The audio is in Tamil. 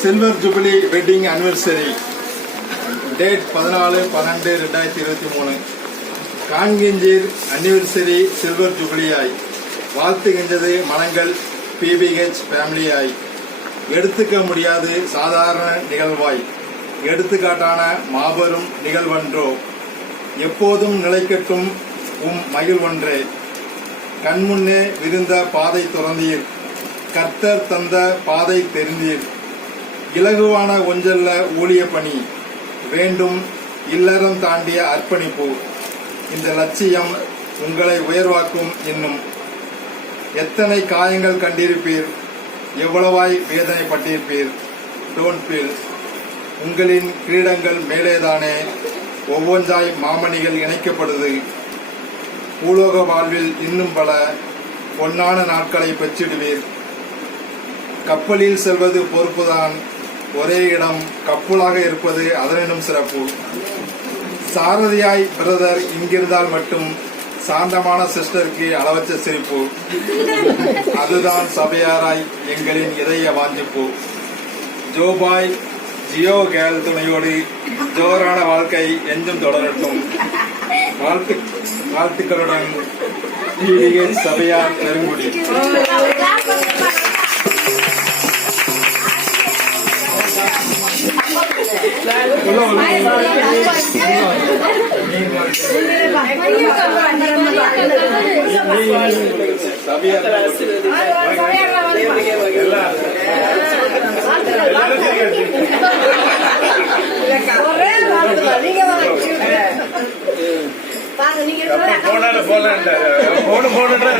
silver jubilee wedding anniversary date 14/12/2023 காண்கின்றீர் அனிவர்சரி சில்வர் ஜூபிலியாய் வாழ்த்துகின்றது மனங்கள் PBH ஃபேமிலியாய் எடுத்துக்க முடியாது சாதாரண நிகழ்வாய் எடுத்துக்காட்டான மாபெரும் நிகழ்வன்றோ எப்போதும் நிலைக்கட்டும் மகிழ்வன்றே கண்முன்னே விருந்த பாதை துறந்தீர் கர்த்தர் தந்த பாதை தெரிந்தீர் இலகுவான ஒன்றல்ல ஊழிய பணி வேண்டும் இல்லறம் தாண்டிய அர்ப்பணிப்பு இந்த லட்சியம் உங்களை உயர்வாக்கும் இன்னும் எத்தனை காயங்கள் கண்டிருப்பீர் எவ்வளவாய் வேதனைப்பட்டிருப்பீர் டோன்ட் ஃபீல் உங்களின் கிரீடங்கள் மேலேதானே ஒவ்வொன்றாய் மாமணிகள் இணைக்கப்படுது பூலோக வாழ்வில் இன்னும் பல பொன்னான நாட்களை பெற்றிடுவீர் கப்பலில் செல்வது பொறுப்புதான் ஒரே இடம் கப்பலாக இருப்பது அதனினும் சிறப்பு சாரதியாய் பிரதர் இங்கிருந்தால் மட்டும் சாந்தமான சிஸ்டருக்கு அளவற்ற சிரிப்பு அதுதான் சபையாராய் எங்களின் இதய வாஞ்சிப்பு ஜோபாய் ஜியோ கேல் துணையோடு ஜோரான வாழ்க்கை என்றும் தொடரட்டும் வாழ்த்துக்களுடன் சபையார் பெருங்குடி போன